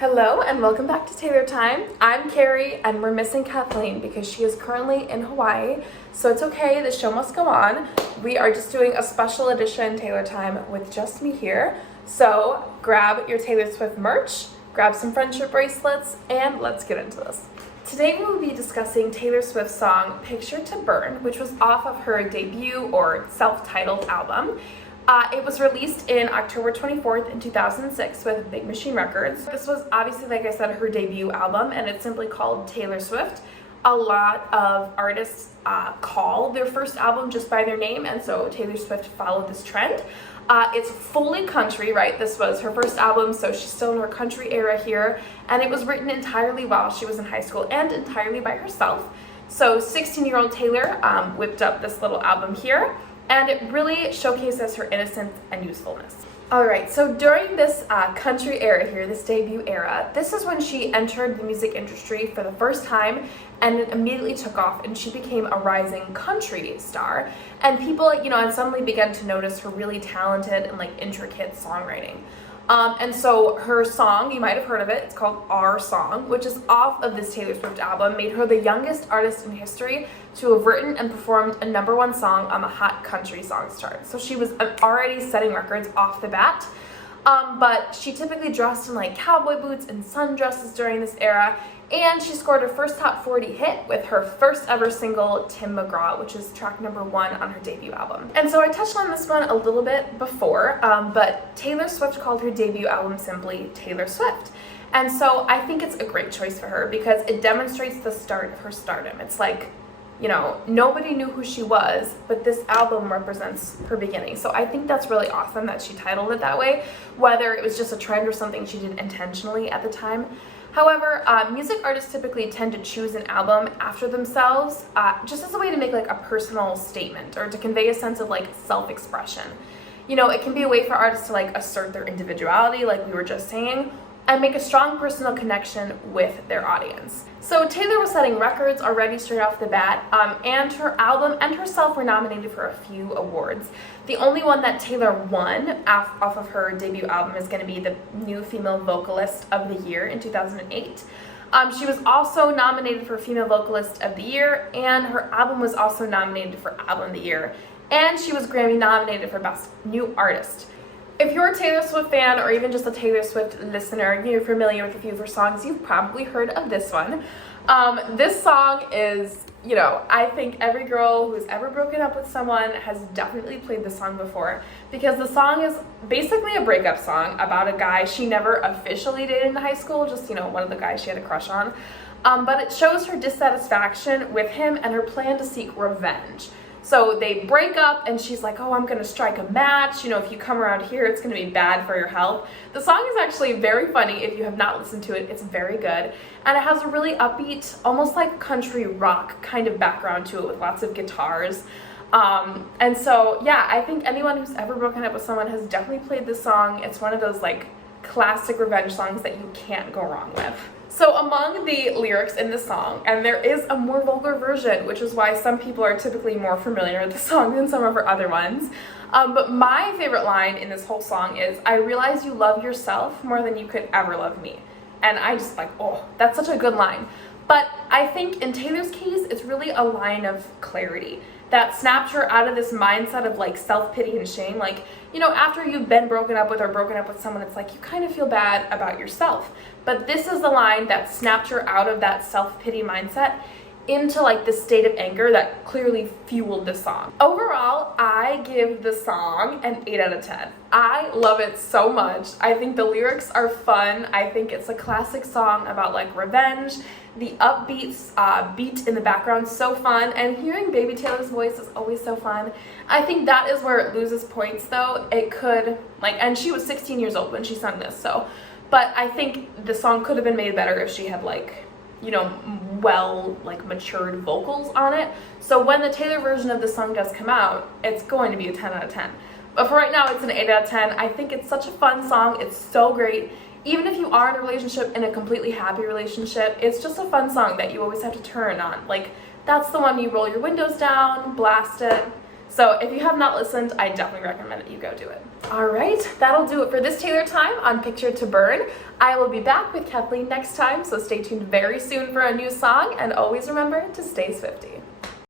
Hello and welcome back to Taylor Time. I'm Carrie and we're missing Kathleen because she is currently in Hawaii, so it's okay, the show must go on. We are just doing a special edition Taylor Time with just me here. So grab your Taylor Swift merch, grab some friendship bracelets, and let's get into this. Today we will be discussing Taylor Swift's song Picture to Burn, which was off of her debut or self-titled album. It was released in October 24th in 2006 with Big Machine Records. This was obviously, like I said, her debut album, and it's simply called Taylor Swift. A lot of artists call their first album just by their name, and so Taylor Swift followed this trend. It's fully country, right? This was her first album, so she's still in her country era here, and it was written entirely while she was in high school and entirely by herself. So 16-year-old Taylor whipped up this little album here, and it really showcases her innocence and usefulness. Alright, so during this country era here, this debut era, this is when she entered the music industry for the first time, and it immediately took off and she became a rising country star. And people, and suddenly began to notice her really talented and intricate songwriting. And so her song, you might have heard of it, it's called Our Song, which is off of this Taylor Swift album, made her the youngest artist in history to have written and performed a #1 song on the Hot Country Songs chart. So she was already setting records off the bat. But she typically dressed in cowboy boots and sundresses during this era, and she scored her first top 40 hit with her first ever single, Tim McGraw, which is track #1 on her debut album. And so I touched on this one a little bit before, but Taylor Swift called her debut album simply Taylor Swift. And so I think it's a great choice for her because it demonstrates the start of her stardom. It's nobody knew who she was, but this album represents her beginning. So I think that's really awesome that she titled it that way, whether it was just a trend or something she did intentionally at the time. However, music artists typically tend to choose an album after themselves, just as a way to make a personal statement or to convey a sense of self-expression. It can be a way for artists to assert their individuality, like we were just saying, and make a strong personal connection with their audience. So Taylor was setting records already straight off the bat, and her album and herself were nominated for a few awards. The only one that Taylor won off of her debut album is going to be the New Female Vocalist of the Year in 2008. She was also nominated for Female Vocalist of the Year, and her album was also nominated for Album of the Year, and she was Grammy nominated for Best New Artist. If you're a Taylor Swift fan or even just a Taylor Swift listener, you're familiar with a few of her songs, you've probably heard of this one. This song is, I think every girl who's ever broken up with someone has definitely played this song before, because the song is basically a breakup song about a guy she never officially dated in high school, just, one of the guys she had a crush on. But it shows her dissatisfaction with him and her plan to seek revenge. So they break up and she's like, oh, I'm going to strike a match. If you come around here, it's going to be bad for your health. The song is actually very funny. If you have not listened to it, it's very good. And it has a really upbeat, almost country rock kind of background to it with lots of guitars. And so, yeah, I think anyone who's ever broken up with someone has definitely played this song. It's one of those classic revenge songs that you can't go wrong with. So among the lyrics in the song, and there is a more vulgar version, which is why some people are typically more familiar with the song than some of her other ones. But my favorite line in this whole song is, I realize you love yourself more than you could ever love me. And I just oh, that's such a good line. But I think in Taylor's case, it's really a line of clarity that snapped her out of this mindset of self-pity and shame. After you've been broken up with or broken up with someone, it's you kind of feel bad about yourself. But this is the line that snapped her out of that self-pity mindset into this state of anger that clearly fueled the song. Overall, I give the song an 8 out of 10. I love it so much. I think the lyrics are fun. I think it's a classic song about revenge. The upbeat beat in the background so fun, and hearing Baby Taylor's voice is always so fun. I think that is where it loses points though. It could and she was 16 years old when she sung this, but I think the song could have been made better if she had matured vocals on it. So when the Taylor version of the song does come out, it's going to be a 10 out of 10. But for right now, it's an 8 out of 10. I think it's such a fun song. It's so great. Even if you are in a relationship, in a completely happy relationship, it's just a fun song that you always have to turn on. That's the one you roll your windows down, blast it, So if you have not listened, I definitely recommend that you go do it. All right, that'll do it for this Taylor Time on Picture to Burn. I will be back with Kathleen next time, so stay tuned very soon for a new song, and always remember to stay Swifty.